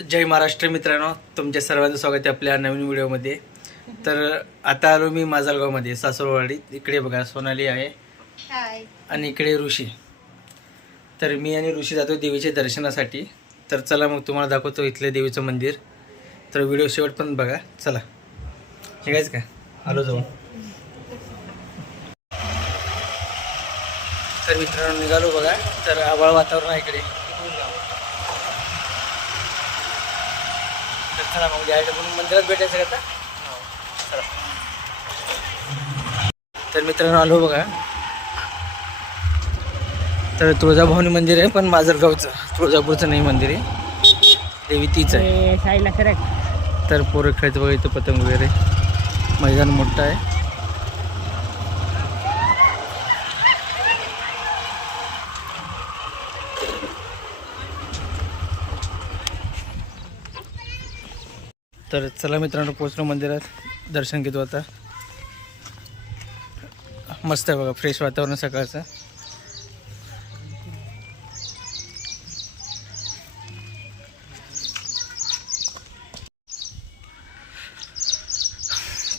जय महाराष्ट्र मित्रांनो तुमच्या सर्वांचं स्वागत आहे आपल्या नवीन व्हिडिओमध्ये. तर आता आलो मी माजलगावमध्ये सासरवाडी. इकडे बघा सोनाली आहे आणि इकडे ऋषी. तर मी आणि ऋषी जातो देवीच्या दर्शनासाठी. तर चला मग तुम्हाला दाखवतो इथले देवीचं मंदिर. तर व्हिडिओ शेवटपर्यंत बघा चला. निघायचं का? आलो जाऊन. तर मित्रांनो निघालो बघा. तर आभाळ वातावरण आहे इकडे तर चला मग म्हणून मंदिरात भेटायचं का आता? चला. तर मित्रांनो आलो बघा. तर तुळजाभवानी मंदिर आहे पण माजलगावचं तुळजापूरचं नाही मंदिर आहे. देवी तीच आहे. तर पोरं खेळत बघा इथं पतंग वगैरे. मैदान मोठं आहे. तर चला मित्रांनो पोचलो मंदिरात. दर्शन घेतो आता. मस्त आहे बघा फ्रेश वातावरण सकाळचं.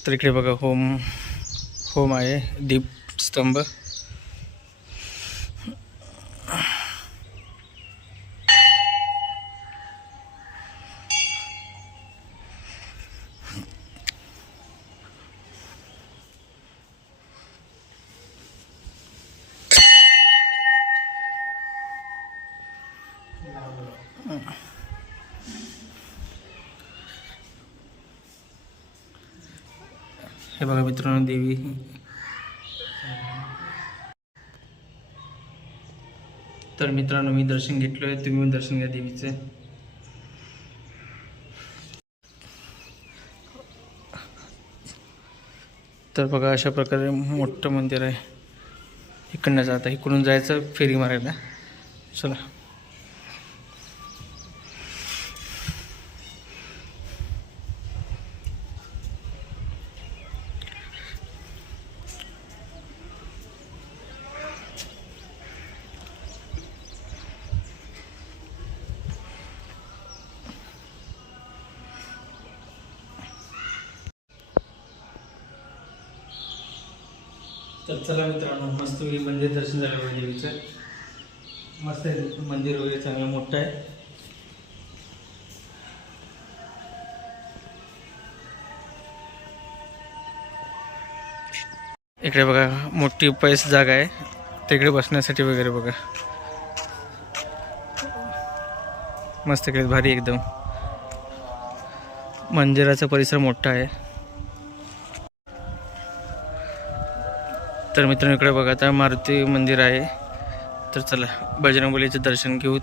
तर इकडे बघा होम होम आहे दीपस्तंभ हे बघा मित्रांनो देवी तर मित्रांनो मी दर्शन घेतलो आहे तुम्ही दर्शन घ्या देवीचं. तर बघा अशा प्रकारे मोठं मंदिर आहे. इकडनं जाता इकडून जायचं फेरी मारायला. चला. तर चला मित्रांनो मस्त मंदिर दर्शन झालं पाहिजे विचार मस्त आहे मंदिर वगैरे चांगलं मोठं आहे. इकडे बघा मोठी पैस जागा आहे. तिकडे बसण्यासाठी वगैरे बघा. मस्त इकडे भारी एकदम. मंदिराचा परिसर मोठा आहे. तर मित्रांनो इकडे बघा आता मारुती मंदिर आहे. तर चला बजरंगबलीचं दर्शन घेऊ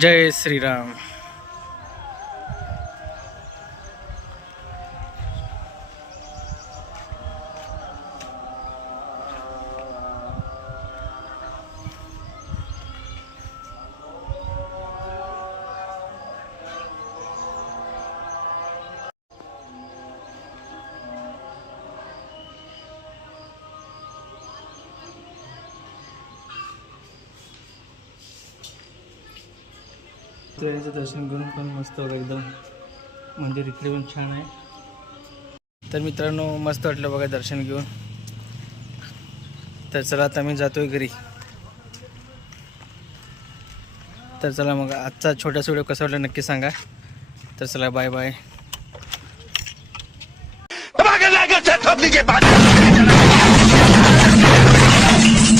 जय श्रीराम. देवाचं दर्शन घेऊन पण मस्त होतं एकदम मंदिर इकडे पण छान आहे. तर मित्रांनो मस्त वाटलं बघा दर्शन घेऊन. तर चला आता मी जातोय घरी. तर चला मग आजचा छोटासा व्हिडिओ कसा वाटला नक्की सांगा. तर चला बाय बाय